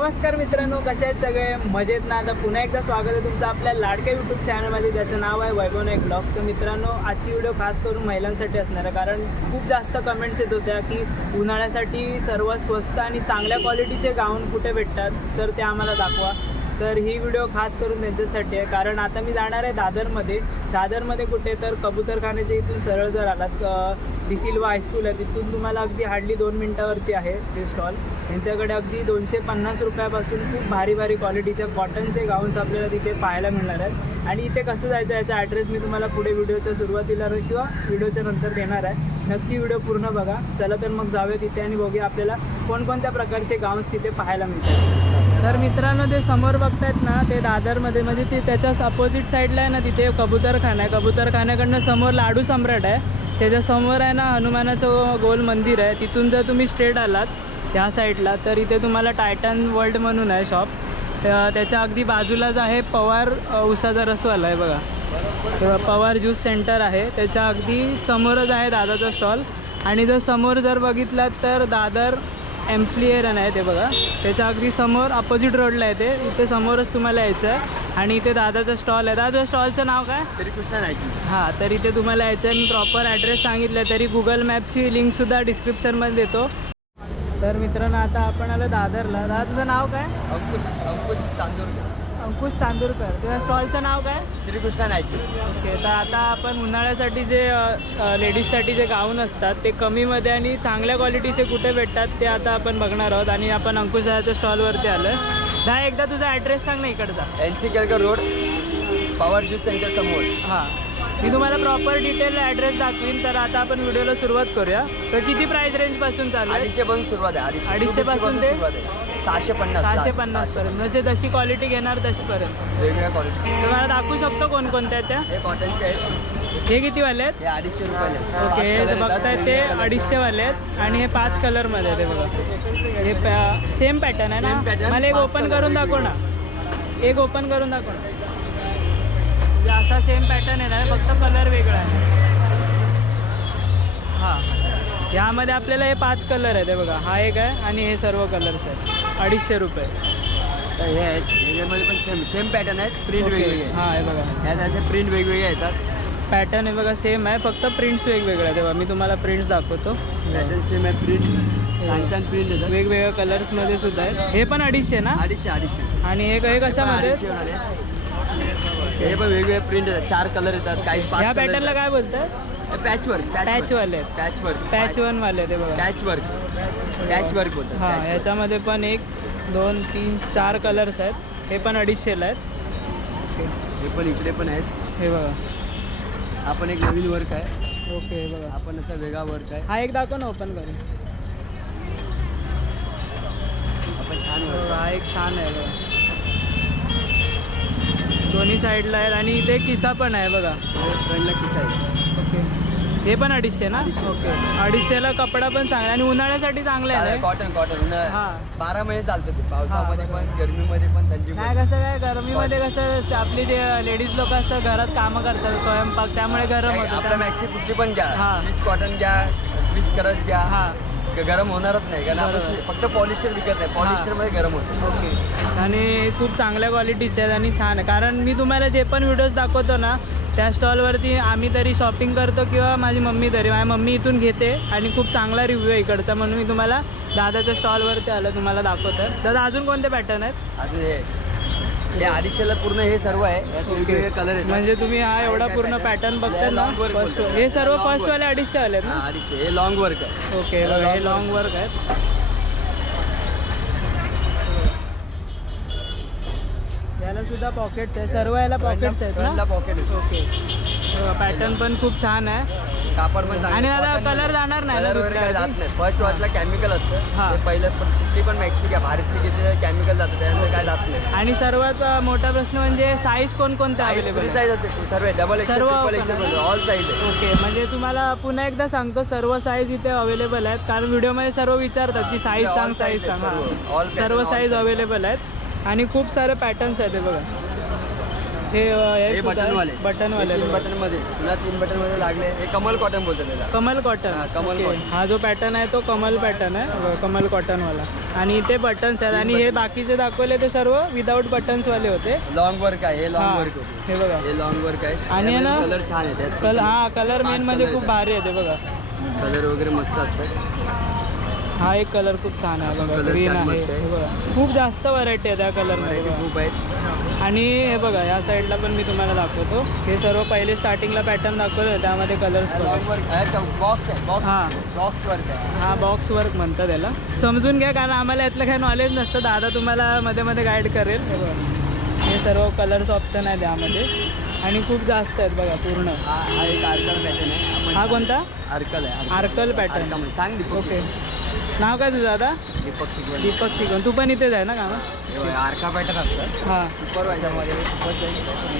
नमस्कार मित्रांनो कसे आहेत सगळे? मजेत ना? आता पुन्हा एकदा स्वागत आहे तुमचं आपल्या लाडक्या यूट्यूब चॅनलमध्ये ज्याचं नाव आहे वैभव नाईक ब्लॉग्स तर मित्रांनो आजची व्हिडिओ खास करून महिलांसाठी असणार आहे. कारण खूप जास्त कमेंट्स येत होत्या की उन्हाळ्यासाठी सर्वात स्वस्त आणि चांगल्या क्वालिटीचे गाऊन कुठे भेटतात? तर ते आम्हाला दाखवा. तर ही व्हिडिओ खास करून त्यांच्यासाठी आहे. कारण आता मी जाणार आहे दादरमध्ये. दादरमध्ये कुठे तर कबूतरखान्याच्या इथून सरळ जर आलात डिसिल्वा हायस्कूल आहे तिथून तुम्हाला अगदी हार्डली दोन मिनटावरती आहे ते स्टॉल यांच्याकडे अगदी दोनशे पन्नास रुपयापासून खूप भारी भारी क्वालिटीच्या कॉटनचे गाऊन्स आपल्याला तिथे पाहायला मिळणार आहेत. आणि इथे कसं जायचं याचा ॲड्रेस मी तुम्हाला पुढे व्हिडिओच्या सुरुवातीला किंवा व्हिडिओच्या नंतर देणार आहे. नक्की व्हिडिओ पूर्ण बघा. चला तर मग जाऊया तिथे आणि बघूया आपल्याला कोणकोणत्या प्रकारचे गाऊन्स तिथे पाहायला मिळतात. तर मित्रांनो ते समोर बघतायत ना ते दादरमध्ये. म्हणजे ते त्याच्याच अपोजिट साईडला आहे ना तिथे कबूतरखाना आहे. कबूतरखान्याकडनं समोर लाडू सम्राट आहे. त्याच्यासमोर आहे ना हनुमानाचं गोल मंदिर आहे. तिथून जर तुम्ही स्ट्रेट आलात त्या साईडला तर इथे तुम्हाला टायटन वर्ल्ड म्हणून आहे शॉप त्याच्या अगदी बाजूलाच आहे पवार उसाचा रसवाला आहे बघा. पवार ज्यूस सेंटर आहे. त्याच्या अगदी समोरच आहे दादाचा स्टॉल आणि जर समोर जर बघितलात तर दादर एम्प्लिएरन आहे ते बघा. त्याच्या अगदी समोर अपोजिट रोडला आहे ते. इथे समोरच तुम्हाला यायचं आहे. आणि इथे दादाचा स्टॉल आहे. दादाच्या स्टॉलचं नाव काय? श्रीकृष्ण नाईक. हां तर इथे तुम्हाला यायचं आहे. मी प्रॉपर ॲड्रेस सांगितलं तरी गुगल मॅपची लिंकसुद्धा डिस्क्रिप्शनमध्ये देतो. तर मित्रांनो आता आपण आलो दादरला. दादा तुझं नाव काय? अंकुश अंकुश तांदूरकर अंकुश चांदूरकर तुझ्या स्टॉलचं नाव काय? श्रीकृष्ण नाईक. ओके तर आता आपण उन्हाळ्यासाठी जे लेडीजसाठी जे गाऊन असतात ते कमीमध्ये आणि चांगल्या क्वालिटीचे कुठे भेटतात ते आता आपण बघणार आहोत. आणि आपण अंकुश दादाच्या स्टॉलवरती आलो आहे दहा एकदा तुझा ॲड्रेस सांग ना इकडचा. N C Kelkar road power juice centre समोर. हां. मी तुम्हाला प्रॉपर डिटेल ॲड्रेस दाखवीन तर आता आपण व्हिडिओला सुरुवात करूया. तर किती प्राईस रेंजपासून चालू आहे? अडीचशे पासून सुरुवात आहे अडीचशे अडीचशे पासून ते? सहाशे पन्नास सहाशे सहाशे- पन्नासपर्यंत म्हणजे जशी क्वालिटी घेणार तशीपर्यंत वेगवेगळ्या क्वालिटी तुम्हाला दाखवू शकतो कोणकोणत्या आहेत त्या? हे कॉटनचे आहेत. हे कितीवाले आहेत? अडीचशे आहेत. ओके हे बघताय ते वेगवेगळे अडीचशेवाले आहेत. आणि हे पाच कलरमध्ये आहे ते बघा. हे सेम पॅटर्न आहे ना? मला एक ओपन करून दाखव ना. एक ओपन करून दाखव ना. म्हणजे असा सेम पॅटर्न आहे ना फक्त कलर वेगळा आहे. हां. ह्यामध्ये आपल्याला हे पाच कलर आहेत हे बघा. हा एक आहे आणि हे सर्व कलर्स आहेत. अडीचशे रुपये. तर हे आहेत ह्याच्यामध्ये पण सेम सेम पॅटर्न आहेत. प्रिंट वेगवेगळे. आहेत. हां हे बघा. ह्याच्यात प्रिंट वेगवेगळे येतात. पॅटर्न हे बघा सेम आहे फक्त प्रिंट्स वेगवेगळे आहेत. तेव्हा मी तुम्हाला प्रिंट्स दाखवतो. पॅटर्न सेम आहे प्रिंट छान छान प्रिंट येतात. वेगवेगळ्या कलर्समध्ये सुद्धा आहेत. हे पण अडीचशे ना? अडीचशे अडीचशे. आणि हे हे कशामध्ये. हे पण वेगवेगळे प्रिंट येतात चार कलर येतात. काही ह्या पॅटर्नला काय बोलतात पॅच वर्क पॅच वाले पॅच वर्क पॅच वन वाले ते बघा पॅच वर्क पॅच वर्क होतं हां patch work. याच्यामध्ये पण एक दोन तीन चार कलर्स आहेत. हे पण अडीचशेला आहेत. हे पण इकडे पण आहेत. हे बघा. हा पण एक नवीन वर्क आहे. ओके हे बघा. हा पण असा वेगळा वर्क आहे. हा एक दाखव ना ओपन करून. हा पण छान हा एक छान आहे बघा. दोन्ही साईडला आहेत आणि इथे किस्सा पण आहे बघा. फ्रंटला किस आहे. ओके. हे पण अडीचशे ना. ओके. अडीचशेला कपडा पण चांगला आणि उन्हाळ्यासाठी चांगले आहे? कॉटन कॉटन हा. बारा महिने चालतं ते. पावसामध्ये पण गरमीमध्ये पण नाही थंडीमध्ये कसं काय गरमीमध्ये कसं आपली जे लेडीज लोक असतात घरात कामं करतात स्वयंपाक त्यामुळे गरम होतं मॅक्सी कुठली पण घ्या. हा. कॉटन घ्या स्विच करस घ्या. हा. गरम होणारच नाही. कारण आपण बरोबर. फक्त पॉलिस्टर विकत नाही. पॉलिस्टरमध्ये गरम होतं. ओके. आणि खूप चांगल्या क्वालिटीचे आहेत आणि छान आहे. कारण मी तुम्हाला जे पण व्हिडिओज दाखवतो ना त्या स्टॉलवरती आम्ही तरी शॉपिंग करतो किंवा माझी मम्मी तरी. माझी मम्मी इथून घेते आणि खूप चांगला रिव्ह्यू आहे इकडचा. म्हणून मी तुम्हाला दादाच्या स्टॉलवरती आलं तुम्हाला दाखवतं दादा अजून कोणते पॅटर्न आहेत? अजून हे हे अडीचशेला पूर्ण हे सर्व आहे. कलर म्हणजे तुम्ही हा एवढा पूर्ण पॅटर्न बघताय ना? फर्स्ट. हे सर्व फर्स्ट. वाले अडीचशे हा, ना? अडीचशे हे लॉंग वर्क आहे. ओके हे लॉंग. वर्क आहेत. याला सुद्धा पॉकेट्स आहे. सर्व याला पॉकेट्स आहेत ना? पॉकेट ओके पॅटर्न पण खूप छान आहे. कापड पण आणि दादा कलर जाणार नाही कलर वगैरे काही जात? नाही. फर्स्ट वॉचला केमिकल हा. असतं. ते पहिलं पण कुठली पण मॅक्सी घ्या भारीतली घेतली केमिकल जातं त्यानंतर काय जात नाही. आणि सर्वात अ, मोठा प्रश्न म्हणजे साईज कोणकोणते अवेलेबल फ्री साईज असते सर्व डबल एक्सेल सर्व ट्रिपल open एक्सेल आहे. ऑल साईज आहे. ओके. म्हणजे तुम्हाला पुन्हा एकदा सांगतो सर्व साईज इथे अवेलेबल आहेत. कारण व्हिडिओमध्ये सर्व विचारतात की साईज सांग साईज सांग. सर्व. हां. सर्व साईज. अवेलेबल आहेत. आणि खूप सारे पॅटर्न्स आहेत हे बघा. हे हे? बटनवाले बटनवाले तीन बघा. बटनमध्ये तुला तीन बटनमध्ये लागले. हे कमल कॉटन बोलतो त्याला. कमल कॉटन हा, कमल ओके. कॉटन. हा जो पॅटर्न आहे तो कमल पॅटर्न आहे कमल कॉटनवाला आणि इथे बटन्स आहेत. आणि हे बाकीचे दाखवले ते सर्व विदाऊट बटन्सवाले होते. लॉंग वर्क आहे. हे हा, लॉंग वर्क होते हे बघा. हे लॉंग वर्क आहे. आणि ना- कलर छान कल हा कलर मेन पाच म्हणजे खूप. भारी आहे ते बघा. कलर वगैरे मस्त असतात. हा एक कलर खूप छान आहे बघा ग्रीन छान आहे. मस्त आहे. हे बघा खूप जास्त व्हरायटी आहे त्या कलरमध्ये बघा. खूप आहेत. आणि हे बघा या साईडला पण मी तुम्हाला दाखवतो. हे सर्व पहिले स्टार्टिंगला पॅटर्न दाखवलं त्यामध्ये कलर्स आहे बॉक्स आहे हा. बॉक्स वर्क आहे. हा बॉक्स वर्क म्हणतात त्याला. समजून घ्या कारण आम्हाला यातलं काही नॉलेज नसतं. दादा तुम्हाला मध्ये मध्ये गाईड करेल. हे बघा. हे सर्व कलर्स ऑप्शन आहे त्यामध्ये. आणि खूप जास्त आहेत बघा पूर्ण. हा हा एक आर्कल पॅटर्न आहे. आपण हा कोणता? आर्कल आहे आर्कल पॅटर्न आर्कल सांग दीपक. ओके नाव काय तुझं दादा दीपक शिकवण दीपक सिकन तू पण इथेच आहे ना कामा? आर्का पॅटर्न असतं. हां. सुपर व्हायच्यामध्ये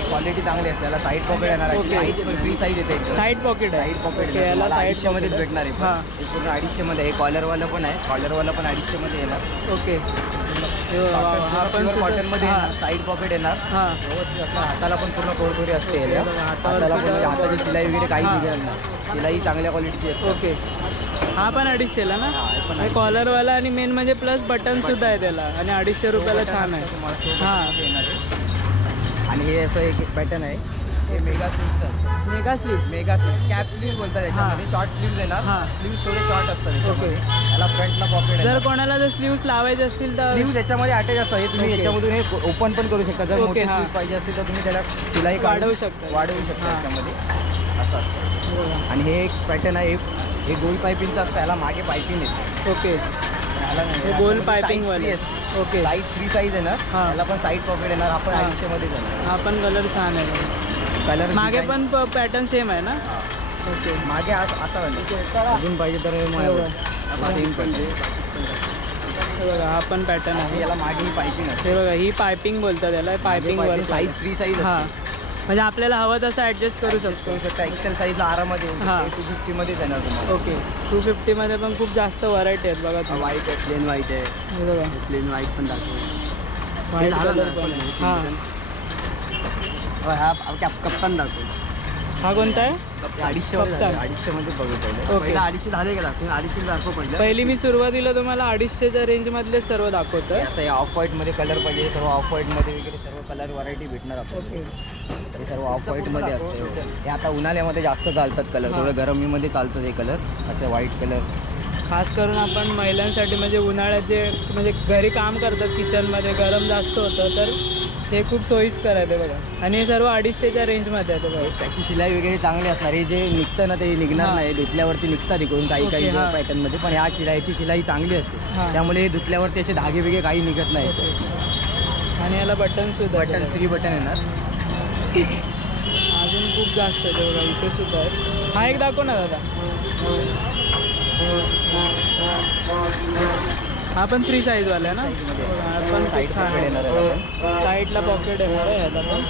क्वालिटी चांगली असते. याला साईड पॉकेट येणार. आहे. फ्री साईज येते. साईड पॉकेट आहे. साईड पॉकेट याला साईड अडीचशे मध्येच भेटणार आहे हां. हे पूर्ण अडीचशे मध्ये हे कॉलरवाला पण आहे. कॉलरवाला पण अडीचशे मध्ये येणार ओके हे बघा, वा, वा. हा पण कॉटनमध्ये हां. येणार साईड पॉकेट येणार. हां. हाताला पण पूर्ण कोरकोरी असते. हाताला पण हाताची शिलाई वगैरे काही हां. नाही. शिलाई चांगल्या क्वालिटीची असते. ओके हा पण अडीचशेला ना? कॉलरवाला आणि मेन म्हणजे प्लस बटन सुद्धा आहे त्याला. आणि अडीचशे रुपयाला छान आहे. हां. आणि हे असं एक पॅटर्न आहे. हे मेगा असतं. Mega sleeve mega cap sleeves बोलतात याच्यामध्ये. शॉर्ट स्लीव्स येणार. हां. स्लीव्स थोडे शॉर्ट असतात. ओके. याला फ्रंटला पॉकेट जर कोणाला जर स्लीव्स लावायचे असतील तर स्लीव्स याच्यामध्ये अटॅच असतात. हे तुम्ही. याच्यामधून हे ओपन पण करू शकता. जर ओके, मोठी हां. स्लीव्स पाहिजे असतील तर तुम्ही त्याला शिलाई वाढवू शकता. वाढवू शकता. याच्यामध्ये. असं असतं. आणि हे एक पॅटर्न आहे. हे- गोल पायपिंगचं असतं याला मागे पायपिंग येते ओके. याला नाही हे गोल पायपिंग वाले. ओके. साईज फ्री साईज येणार हां. याला पण साईड पॉकेट येणार आपण हां. जाणार. हा पण कलर छान आहे. कलर मागे पण पॅटर्न सेम आहे ना? ओके. मागे आज आता. अजून पाहिजे तर हे हे बघा हा पण पॅटर्न आहे. याला मागे पायपिंग असते. हे बघा ही पायपिंग बोलतात त्याला पायपिंग वर साईज फ्री साईज हां. म्हणजे आपल्याला हवं तसं ॲडजस्ट करू शकतो. करू शकता. एक्सेल साईजला आरामात येऊ हां. टू फिफ्टी मध्येच येणार तुम्हाला. ओके टू फिफ्टीमध्ये पण खूप जास्त व्हरायटी आहेत बघा तुम्ही. व्हाईट आहे प्लेन व्हाईट आहे. हे बघा. प्लेन व्हाईट पण दाखवू. व्हाईट झालं कलर ना, पण पण आहे. हे. हां हा हा कॅप कप्तान दाखवू. हा कोणता आहे? अडीचशे अडीचशे मध्ये बघू पहिले. ओके. पहिला अडीचशे झाले का अडीचशे दाखवू पहिलं. पहिली मी सुरुवातीला तुम्हाला अडीचशेच्या रेंजमधले सर्व दाखवतो. हे असं ऑफ व्हाईटमध्ये कलर पाहिजे सर्व ऑफ व्हाईटमध्ये वगैरे सर्व कलर व्हरायटी भेटणार हे सर्व ऑफ व्हाईटमध्ये असते हे. आता उन्हाळ्यामध्ये जास्त चालतात कलर थोडं गरमीमध्ये चालतात हे कलर असे व्हाईट कलर खास करून आपण महिलांसाठी म्हणजे उन्हाळ्यात जे म्हणजे घरी काम करतात किचनमध्ये गरम जास्त होतं तर हे खूप सोयीस्कर आहे ते बघा आणि हे सर्व अडीचशेच्या रेंजमध्ये आहे ते बघा त्याची शिलाई वगैरे चांगली असणार हे जे निघतं ना ते निघणार हां. नाही धुतल्यावरती निघतात इकडून काही ओके, काही हां. पॅटर्नमध्ये पण ह्या शिलाईची शिलाई चांगली असते. त्यामुळे हे धुतल्यावरती असे धागे बिगे काही निघत नाही आणि याला बटन सुद्धा बटन. फ्री बटन येणार अजून खूप जास्त आहे ते बघा इथे सुद्धा आहे हा एक दाखव ना दादा हा पण फ्री साईजवाला आहे ना? हा पण साईड छान पॉकेट येणार आहे आहे साईडला पॉकेट येणार आहे याला पण.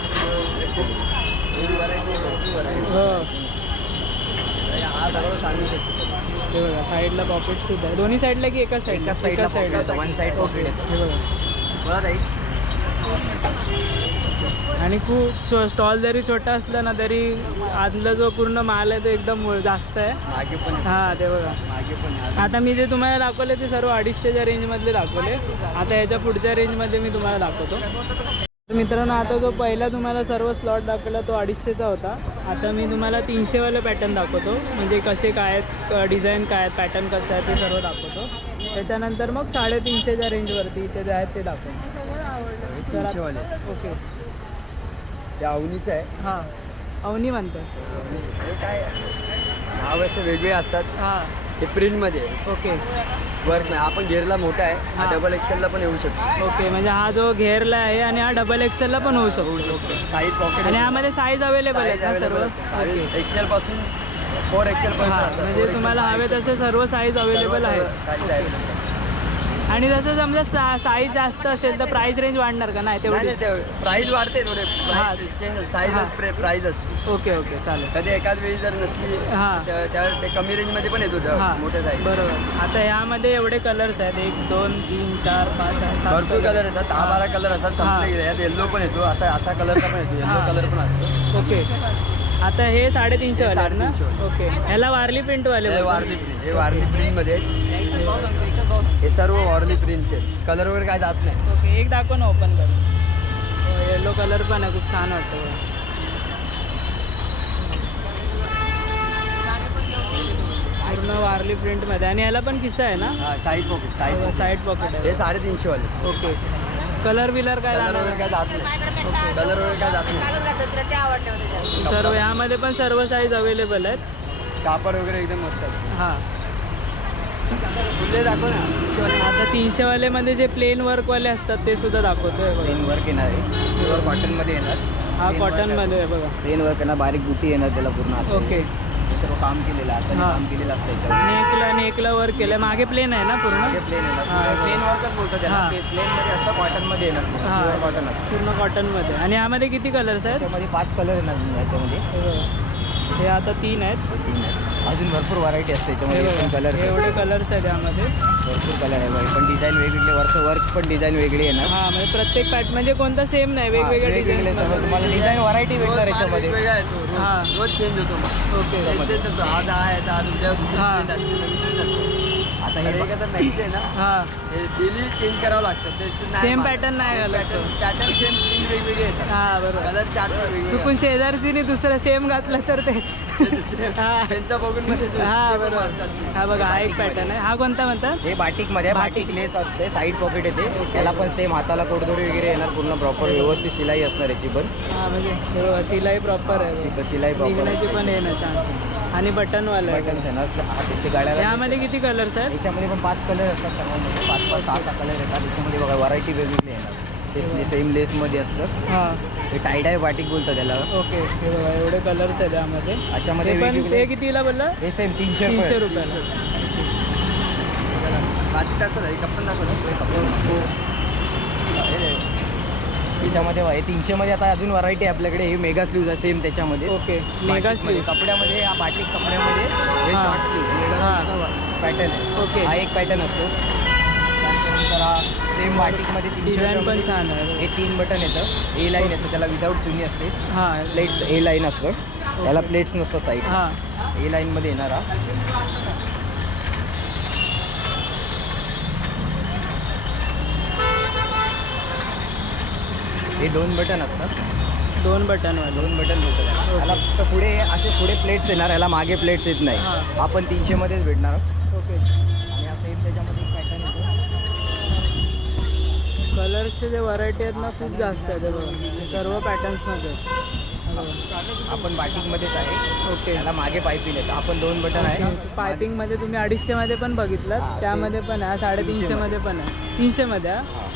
हो. हा बघा साईडला पॉकेट सुद्धा आहे. दोन्ही साईडला की एकाच साईड एकाच साईडला येतं, one side pocket येतं. हे बघा. बघा ताई. आणि खूप स्टॉल जरी छोटा असला ना तरी आतला जो पूर्ण माल आहे तो एकदम जास्त आहे. हां ते बघा. मागे पण आहे. आता मी जे तुम्हाला दाखवले ते सर्व अडीचशेच्या रेंजमधले दाखवले. आता याच्या पुढच्या रेंजमध्ये मी तुम्हाला दाखवतो. तर मित्रांनो आता जो पहिला तुम्हाला सर्व स्लॉट दाखवला तो अडीचशेचा होता. आता मी तुम्हाला तीनशेवाले पॅटर्न दाखवतो. म्हणजे कसे काय आहेत डिझाईन काय आहेत पॅटर्न कसं आहे ते सर्व दाखवतो. त्याच्यानंतर मग साडेतीनशेच्या रेंजवरती ते जे आहेत ते दाखवतो. ओके. ते अवनीचं आहे. हां. अवनी म्हणतात हे काय? नाव असे वेगळे असतात. हां. प्रिंटमध्ये. आहे. ओके. वर्क नाही. आपण घेरला मोठा आहे. हा हां. डबल एक्सेलला पण येऊ शकतो. ओके. म्हणजे हा जो घेरला आहे आणि हा डबल एक्सेलला पण होऊ शकतो. साईज पॉकेट आणि यामध्ये साईज अवेलेबल आहेत ना सर्व? ओके. एक्सेल पासून फोर एक्सेल हां. म्हणजे तुम्हाला हवे तसे सर्व साईज अवेलेबल आहेत. आणि जसं समजा सा साईज जास्त असेल तर प्राइस रेंज वाढणार का? नाही तेवढी. प्राईस वाढते थोडे. हा. साईज. प्राईस असते. ओके ओके चालेल. कधी एकाच वेळी जर नसली हा. त्या- त्यावेळेस ते कमी रेंजमध्ये पण येतो मोठ्या साईज बरोबर. आता यामध्ये एवढे कलर्स आहेत. एक दोन तीन चार पाच सहा, भरपूर कलर येतात. दहा हा. बारा कलर असतात. संपले. यात येल्लो पण येतो. असा असा कलरचा पण येतो. येल्लो कलर पण असतो. ओके. आता हे साडेतीनशे वाले ना. ओके. ह्याला वारली प्रिंट वाले. वारली प्रिंट हे वारली प्रिंटमध्ये. हे सर्व वारली प्रिंटचे कलर वगैरे काय जात नाही. ओके एक दाखव ना ओपन कर येलो कलर पण आहे खूप छान वाटतं. पूर्ण वारली प्रिंटमध्ये. आणि याला पण किस्सा आहे ना? हा side pocket side side pocket हे आहे. साडेतीनशे वाले ओके. कलर बिलर काय कलर लागणार वगैरे काय जात नाही. कलर वगैरे काय जात नाही. सर्व यामध्ये पण सर्व साईज अवेलेबल आहेत. कापड वगैरे एकदम मस्त आहे हां. दाखव ना. आता तीनशे वाले मध्ये जे प्लेन वर्क वाले असतात ते सुद्धा दाखवतोय प्लेन वर्क येणार आहे. प्युअर कॉटनमध्ये येणार. हा plain कॉटन work मध्ये आहे बघा. प्लेन वर्क येणार. बारीक बुटी येणार त्याला पूर्ण. ओके सर्व काम केलेलं हा. काम केलेलं असतं याच्यावर. नेकला नेकला वर्क केलंय. मागे प्लेन आहे ना पूर्ण? प्लेन हा. येणार प्लेन वर्कच बोलतात त्याला. हा. प्लेन मध्ये असतं कॉटनमध्ये येणार. हा. प्युअर कॉटन असतं. पूर्ण कॉटनमध्ये. आणि यामध्ये किती कलर्स आहेत? त्याच्यामध्ये पाच कलर येणार याच्यामध्ये. हे. हे आता तीन आहेत. तीन आहेत. अजून भरपूर व्हरायटी असते हे याच्यामध्ये पण बघा. कलर एवढे कलर्स आहेत यामध्ये भरपूर कलर आहे बाई. पण डिझाईन वेगवेगळे वर्क वर्क पण डिझाईन वेगळी येणार हा म्हणजे प्रत्येक पॅट म्हणजे कोणता सेम नाही हा, वेगवेगळ्या डिझाईन तुम्हाला डिझाईन व्हरायटी भेटणार याच्यामध्ये रोज- हा. रोज चेंज होतो. ओके. आज आहे तर आज उद्या हा. आता हे हे कसं मॅक्सी आहे ना हा हे डेली चेंज करावं लागतं मारत. pattern नाही. पॅटर्न पॅटर्न सेम वेगवेगळे येतात हा बरोबर कलर चार्ट चुकून शेजारचीने दुसरं सेम घातलं तर ते त्यांचा बघून मध्ये हा बरोबर. हा बघा हा एक पॅटर्न आहे. हा कोणता म्हणतात हे बाटिकमध्ये बाटिक. बाटिक. लेस असते साईड पॉकेट येते. त्याला पण सेम हाताला कोडदोरी वगैरे येणार पूर्ण प्रॉपर व्यवस्थित शिलाई असणार याची पण. हा म्हणजे बघा, शिलाई प्रॉपर आहे शिलाई निघण्याची. पण आहे ना चान्स आणि बटनवाला आहे बटन्स येणार. गाड्याला यामध्ये किती कलर्स आहेत याच्यामध्ये पण पाच कलर असतात सर्वांमध्ये पाच पाच सहा सहा कलर येतात. त्याच्यामध्ये बघा व्हरायटी वेगवेगळी येणार. ते सेम लेसमध्ये असतं हा. हे टायडाय बाटिक बोलतात त्याला. ओके हे बघा एवढे कलर्स आहेत यामध्ये. अशामध्ये हे पण वेगवेगळे हे कितीला बोललं? हे सेम तीनशे तीनशे रुपये रुपयाला बाकी दाखव ना, हे कप्पन दाखव ना. त्याच्यामध्ये बघा, हे तीनशे मध्ये आता अजून व्हरायटी आहे आपल्याकडे. हे मेगा स्लीव्ज आहे सेम त्याच्यामध्ये. ओके मेगा बाटिकमध्ये, स्लीव कपड्यामध्ये हा बाटिक कपड्यामध्ये हे हा. शॉर्ट स्लीव मेगा हा. स्लीवचा पॅटर्न आहे. ओके. हा एक पॅटर्न असतो. त्यानंतर हा सेम बाटिकमध्ये तीनशे डिझाईन पण रुपयामध्ये छान आहे. हे तीन बटन येतं. ए लाईन येतं. त्याला विदाऊट चुनी असते. हा. प्लेट्स ए लाईन असतं. त्याला प्लेट्स नसतं साईड हा. ए लाईनमध्ये येणार. हा हे दोन बटन असतात. दोन बटनवाले दोन बटन बोलतात याला फक्त पुढे असे पुढे प्लेट्स येणार. याला मागे प्लेट्स येत नाही. हा. आपण तीनशेमध्येच भेटणार ओके आणि हा सेम त्याच्यामध्ये कलर्सचे जे व्हरायटी आहेत ना खूप जास्त आहेत बघा. सर्व पॅटर्न्समध्ये आपण बाटिकमध्येच आहे. ओके त्याला मागे पायपिंग येतं. आपण दोन बटन आहे. पायपिंगमध्ये तुम्ही अडीचशे मध्ये पण बघितलं त्यामध्ये पण आहे. साडेतीनशे 300 मध्ये. पण आहे. तीनशे मध्ये हा? हा.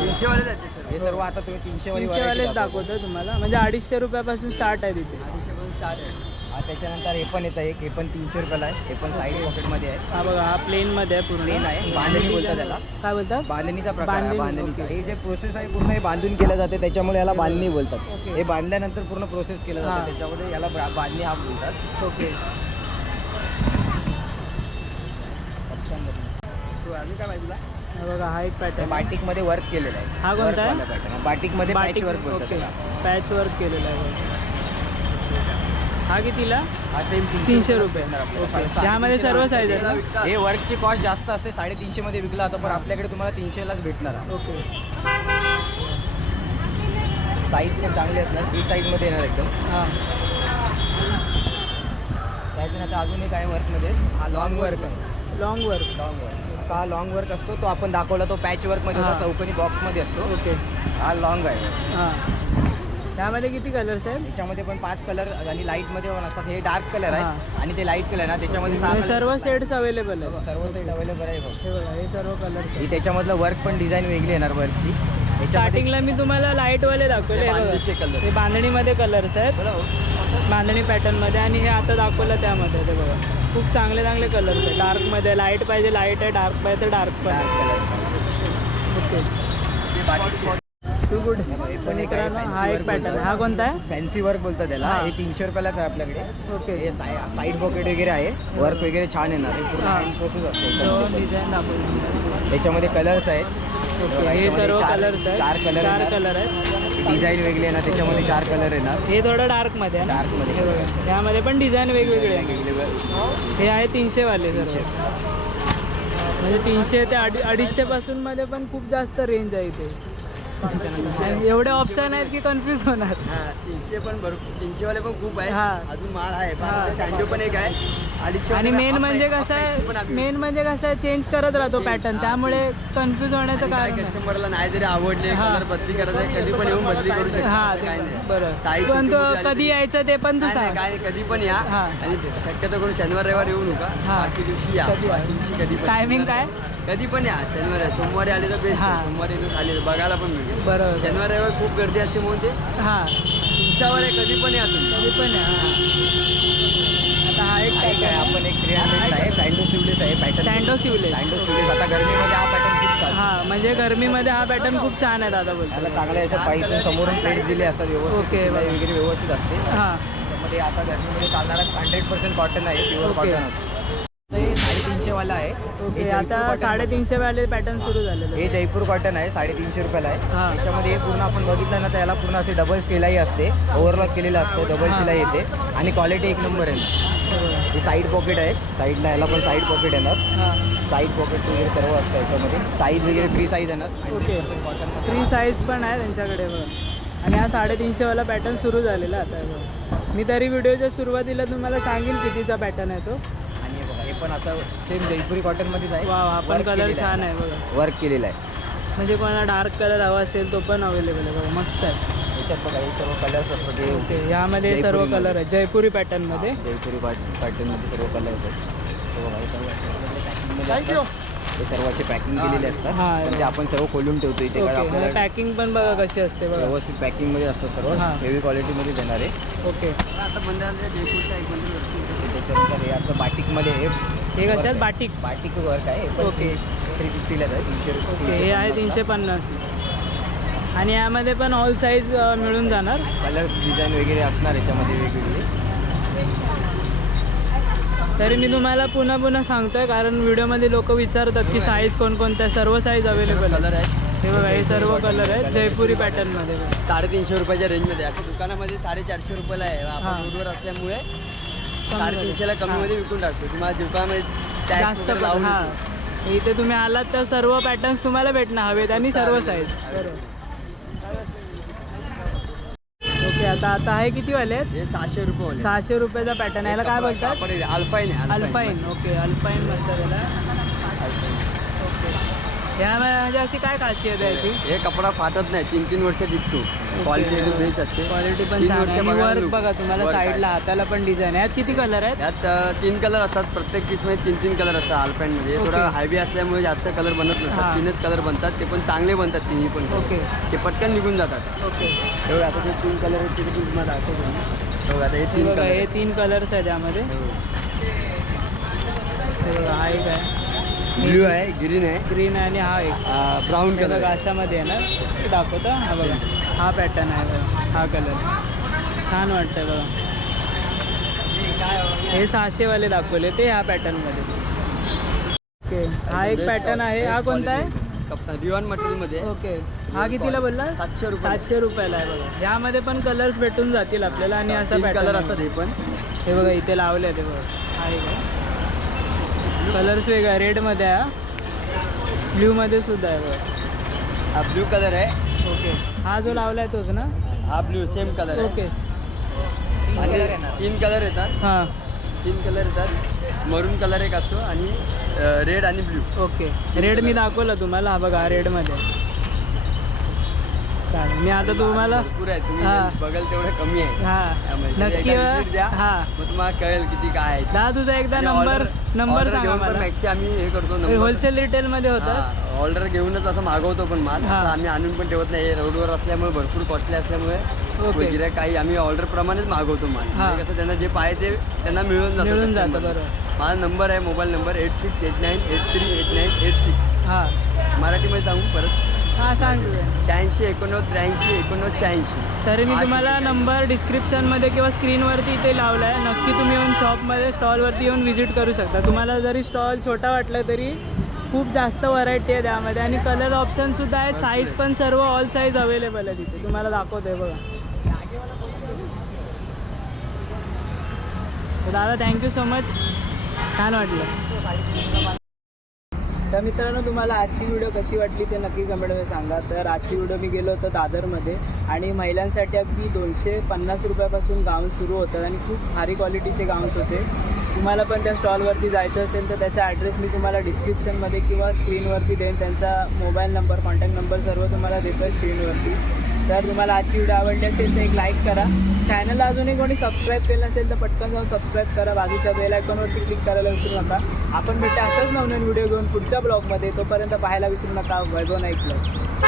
तीनशेवाले जाते सर हे सर्व आता तुम्ही तीनशे तीनशे वालेच दाखवतोय तुम्हाला. म्हणजे अडीचशे रुपयापासून स्टार्ट आहे तिथे. अडीचशे पासून start आहे. त्याच्यानंतर हे पण येतं एक हे पण तीनशे रुपयाला आहे हे पण साईड पॉकेटमध्ये आहे हा बघा हा प्लेन मध्ये आहे पूर्ण Plain आहे. बांधणी बोलतात त्याला. काय बोलतात बांधणीचा प्रकार आहे बांधणी, बांधणीचा. हे जे प्रोसेस आहे पूर्ण हे बांधून केलं जाते त्याच्यामुळे याला बांधणी बोलतात. हे बांधल्यानंतर पूर्ण प्रोसेस केलं हा. जातं त्याच्यामध्ये याला बा- बांधणी हा बोलतात ओके तू अजून काय माहिती तुला हा बघा हा एक हे पॅटर्न बाटिकमध्ये वर्क केलेलं आहे कोणता आहे? Work वाला pattern. बाटिकमध्ये पॅच वर्क बोलतात ओके त्याला. पॅच वर्क केलेला आहे बघा. हा कितीला? हा सेम तीनशे रुपये. ओके. साडेतीनशे यामध्ये सर्व. साईज आहेत ना? हे वर्कची कॉस्ट जास्त असते साडेतीनशे मध्ये विकला जातो पण आपल्याकडे तुम्हाला तीनशेलाच भेटणार ओके. साईज पण चांगली असणार ही साईजमध्ये येणार एकदम. हां. त्याच्यानंतर अजून एक आहे वर्कमध्ये हा लॉंग वर्क आहे. लॉंग वर्क लॉंग वर्क असा हा लॉंग वर्क असतो तो आपण दाखवला तो पॅच वर्कमध्ये होता. चौकोनी बॉक्समध्ये असतो. ओके. हा लॉंग आहे. हां. त्यामध्ये किती कलर्स आहेत? त्याच्यामध्ये पण पाच कलर आणि लाईटमध्ये पण असतात. हे डार्क कलर. आहे आणि ते लाइट कलर ना त्याच्यामध्ये सहा color सर्व. शेड्स अवेलेबल आहेत. सर्व सेट अवेलेबल आहे बघ. हे बघा हे सर्व कलर्स ही त्याच्यामधलं वर्क पण डिझाईन वेगळी येणार वर्कची याच्यामध्ये स्टार्टिंगला मी तुम्हाला लाइट वाले दाखवले हे हे बांधणीचे बघा. हे बांधणीमध्ये कलर्स आहेत. बांधणी पॅटर्नमध्ये आणि हे आता दाखवलं त्यामध्ये ते बघा. खूप चांगले चांगले कलर्स आहे डार्कमध्ये लाइट पाहिजे लाइट आहे. डार्क पाहिजे डार्क पण ओके टू गुड पण एक हा एक पॅटर्न. हा कोणता आहे? फॅन्सी वर्क बोलतात त्याला. हा. तीनशे रुपयालाच आहे आपल्याकडे. ओके. हे साईड पॉकेट वगैरे आहे. वर्क वगैरे छान येणार हे पूर्ण. हँड प्रोसेस असते जो याच्यामध्ये. डिझाईन दाखवली याच्यामध्ये कलर्स आहेत. हे सर्व कलर्स आहेत. चार कलर चार. कलर आहेत. डिझाईन वेगळी येणार. त्याच्यामध्ये चार कलर येणार. हे थोडं डार्कमध्ये आहे ना? Dark मध्ये. बघा. त्यामध्ये पण डिझाईन वेगवेगळे हे आहे तीनशेवाले सर्व. म्हणजे तीनशे ते अडी अडीचशे पासून मध्ये पण खूप जास्त रेंज आहे इथे. आणि एवढे ऑप्शन आहेत की कन्फ्यूज होणार. तीनशे पण भरपूर तीनशे वाले पण खूप आहे हा. अजून माल आहे. हा. सँडो पण एक आहे. आणि मेन म्हणजे pant- कसं आहे मेन म्हणजे कसं आहे चेंज करत राहतो पॅटर्न त्यामुळे कन्फ्यूज होण्याचं काय. कस्टमरला नाही जरी आवडले. कलर बदली करायचं कधी पण येऊन बदली करू शकतो हा पण. बरं तो कधी यायचं ते पण तू सांग काय कधी पण या. आणि शक्यतो करून शनिवार रविवार येऊ नका. हा. बाकी दिवशी या. दिवशी कधी Timing काय? कधी पण या. शनिवार. सोमवारी आले तर बेस्ट. सोमवारी आले तर बघायला पण मिळेल. बरोबर. शनिवार रविवार खूप गर्दी असते म्हणून ते हां. तुमच्यावर आहे कधी पण या तुम्ही. कधी पण. आता हा एक आहे काय आपण एक थ्री हंड्रेड आहे सँडो सिवलेस आहे पॅटर्न सँडो शिवले सँडो सिवलेस आता गरमीमध्ये हा पॅटर्न खूप चालतो हा म्हणजे गरमीमध्ये हा पॅटर्न खूप छान आहे दादा बोलतो त्याला चांगल्या याच्या पाईप समोरून प्लेट्स दिले असतात व्यवस्थित ओके, शिलाई. वगैरे व्यवस्थित असते. हां. त्याच्यामध्ये आता गरमीमध्ये चालणारा हंड्रेड पर्सेंट कॉटन आहे प्युअर. कॉटन असतं. वाला आहे. हे जयपूर आता cotton साडेतीनशे वाले पॅटर्न सुरू झालेले हे जयपूर कॉटन आहे साडेतीनशे रुपयाला हा. आहे त्याच्यामध्ये हे पूर्ण आपण बघितलं ना तर याला पूर्ण असे डबल शिलाई असते. ओव्हरलॉक केलेलं असतं डबल हा. शिलाई येते. आणि क्वालिटी एक नंबर आहे. हे साईड पॉकेट आहे. साईडला याला पण साईड पॉकेट येणार. हां. साईड पॉकेट वगैरे सर्व असतं याच्यामध्ये. साईज वगैरे फ्री साईज येणार. ओके. फ्री साईज पण आहे. त्यांच्याकडे बघ. आणि हा साडेतीनशेवाला पॅटर्न सुरू झालेला आता हे बघ. मी तरी व्हिडिओच्या सुरुवातीला तुम्हाला सांगेल कितीचा पॅटर्न आहे तो. पण असं सेम जयपुरी कॉटनमध्येच आहे. वा हा पण Work कलर केलेलं छान आहे बघा. वर्क केलेलं आहे. म्हणजे कोणाला डार्क कलर हवा असेल तो पण अवेलेबल आहे बघा मस्त आहे. याच्यात बघा हे सर्व कलर्स असतात. हे ओके यामध्ये सर्व जयपुरीमध्ये. कलर आहे. जयपुरी पॅटर्नमध्ये हा, जयपुरी पॅटर्नमध्ये सर्व कलर्स आहेत. हे बघा, हे सर्व पॅकिंगमध्ये असतात. हे सर्व असे पॅकिंग केलेले असतात. हा, पण ते आपण सर्व खोलून ठेवतो इथे कारण ओके आपल्याला पॅकिंग पण बघा कशी असते बघा. व्यवस्थित पॅकिंगमध्ये असतं सर्व. हा. हेवी क्वालिटीमध्ये देणार आहे. ओके. आता बंद जयपूरचा एक. त्याच्यानंतर हे असं बाटिकमध्ये आहे. हे work कशात. बाटिक? बाटिक वर्क आहे. हे पण ओके. थ्री फिफ्टीलाच आहे. तीनशे रुपये ओके हे आहे तीनशे पन्नास. आणि यामध्ये पण ऑल साईज मिळून जाणार? कलर्स डिझाईन वगैरे असणार याच्यामध्ये वेगवेगळे. तरी मी तुम्हाला पुन्हा पुन्हा सांगतोय कारण व्हिडिओमध्ये लोक विचारतात की साईज कोणकोणत्या सर्व साईज अवेलेबल कलर आहे आहे हे बघा हे सर्व कलर आहेत जयपुरी पॅटर्नमध्ये साडेतीनशे रुपयाच्या रेंजमध्ये अशा दुकानामध्ये साडेचारशे रुपयाला आहे. हा. आपण रोडवर असल्यामुळे साडेतीनशेला कमीमध्ये विकून टाकतो. तुम्हाला दुकानामध्ये जास्त वगैरे लावून हां. देतो. इथे तुम्ही आलात तर सर्व पॅटर्न्स तुम्हाला भेटणार हवेत आणि सर्व साईज ओके आता आता आहे किती वाले आहेत? हे सहाशे रुपये वाले. सहाशे रुपयाचा पॅटर्न याला काय बोलतात? आहे अल्पाईन ओके अल्पाईन म्हणतात याला. ह्यामध्ये म्हणजे अशी काय खासियत आहे याची? हे कपडा फाटत नाही तीन तीन वर्ष टिकतो क्वालिटी एकदम बेस्ट असते. क्वालिटी पण तीन छान वर्ष आहे. आणि बघायला वर्क look. बघा तुम्हाला आहे. साईडला हाताला पण डिझाईन आहे. यात किती कलर आहेत? यात अ, तीन कलर असतात. प्रत्येक पीसमध्ये तीन तीन कलर असतात. अल्पाईन मध्ये. ओके. थोडं हायवी असल्यामुळे जास्त कलर बनत हा. नसतात तीनच कलर बनतात. ते पण चांगले बनतात तिन्ही पण. ओके. ते पटकन निघून जातात. ओके. एवढं आता ते तीन कलर आहेत ते तुम्हाला दाखवतो. आता हे तीन बघा कलर हे तीन कलर्स आहेत यामध्ये. हे. हा एक आहे. ब्ल्यू आहे ग्रीन आहे. ग्रीन आहे आणि हा एक. ब्राऊन कलर अशामध्ये येणार ते दाखवतो. हा बघा हा पॅटर्न आहे बघा हा कलर. छान वाटतंय बघा. हे सहाशेवाले दाखवले ते ह्या पॅटर्नमध्ये ओके हा एक पॅटर्न आहे. हा कोणता आहे? दिवाण मटेरियलमध्ये ओके हा कितीला बोलला? सातशे रुपये सातशे रुपयाला आहे बघा. यामध्ये पण कलर्स भेटून जातील आपल्याला आणि असा तीन कलर पॅटर्न असतात हे पण. हे बघा इथे लावले ते बघा. हा आहे. कलर्स वेगळा रेडमध्ये आहे हा ब्ल्यूमध्ये सुद्धा आहे बघा. हा ब्ल्यू कलर आहे. ओके हा जो लावला आहे तोच ना? हा ब्ल्यू सेम कलर आहे. ओके तीन कलर येतात. हां. तीन कलर येतात. मरून कलर एक असतो आणि रेड आणि ब्ल्यू ओके रेड मी दाखवलं तुम्हाला. हा बघा रेडमध्ये चालेल. मी आता तुम्हाला भरपूर आहे. तुम्ही हा. बघाल तेवढं कमी आहे. हां. त्यामुळे तुम्ही नक्की एकदा visit द्या. हां. मग तुम्हाला कळेल किती काय आहे दहा तुझा एकदा नंबर नंबर सांगा मला. मॅक्सी आम्ही हे करतो होलसेल रिटेलमध्ये होतं? ऑर्डर घेऊनच असं मागवतो पण माल. हा. असं आम्ही आणून पण ठेवत नाही. रोडवर असल्यामुळे भरपूर कॉस्टली असल्यामुळे ओके. गिऱ्हाईक काही आम्ही ऑर्डर प्रमाणेच मागवतो माल. हा. म्हणजे कसं त्यांना जे पाहिजे ते त्यांना मिळून जातं मिळून जातं, customer ला. बरोबर. माझा नंबर आहे mobile number eight six eight nine eight three eight nine eight six हां. मराठीमध्ये सांगू परत हां सांग शहाऐंशी एकोणनव्वद त्र्याऐंशी एकोणनव्वद शहाऐंशी. तरी मी तुम्हाला. नंबर डिस्क्रिप्शनमध्ये किंवा स्क्रीनवरती इथे लावला आहे नक्की तुम्ही येऊन शॉपमध्ये स्टॉलवरती येऊन व्हिजिट करू शकता. तुम्हाला जरी स्टॉल छोटा वाटला तरी खूप जास्त व्हरायटी आहे त्यामध्ये. आणि कलर ऑप्शनसुद्धा आहे. साईज पण सर्व ऑल साईज अवेलेबल आहे तिथे तुम्हाला दाखवते बघा. तर दादा थँक्यू सो मच छान वाटलं. तर मित्रांनो तुम्हाला आजची व्हिडिओ कशी वाटली ते नक्की कमेंटमध्ये सांगा. तर आजची व्हिडिओ मी गेलो होतो दादरमध्ये आणि महिलांसाठी अगदी दोनशे पन्नास रुपयापासून गाऊन सुरू होतात आणि खूप भारी क्वालिटीचे गाऊन्स होते. तुम्हाला पण त्या स्टॉलवरती जायचं असेल तर त्याचा ॲड्रेस मी तुम्हाला डिस्क्रिप्शनमध्ये किंवा स्क्रीनवरती देईन. त्यांचा मोबाईल नंबर कॉन्टॅक्ट नंबर सर्व तुम्हाला देतो आहे स्क्रीनवरती तर तुम्हाला आजची व्हिडिओ आवडली असेल तर एक लाईक करा. चॅनलला अजूनही कोणी सबस्क्राईब केलं नसेल तर पटकन जाऊन सबस्क्राईब करा. बाजूच्या बेल आयकॉनवरती क्लिक करायला विसरू नका. आपण भेटा असंच नवनवीन व्हिडिओ घेऊन पुढच्या ब्लॉगमध्ये तोपर्यंत पाहायला विसरू नका. वैभव नाईक ब्लॉग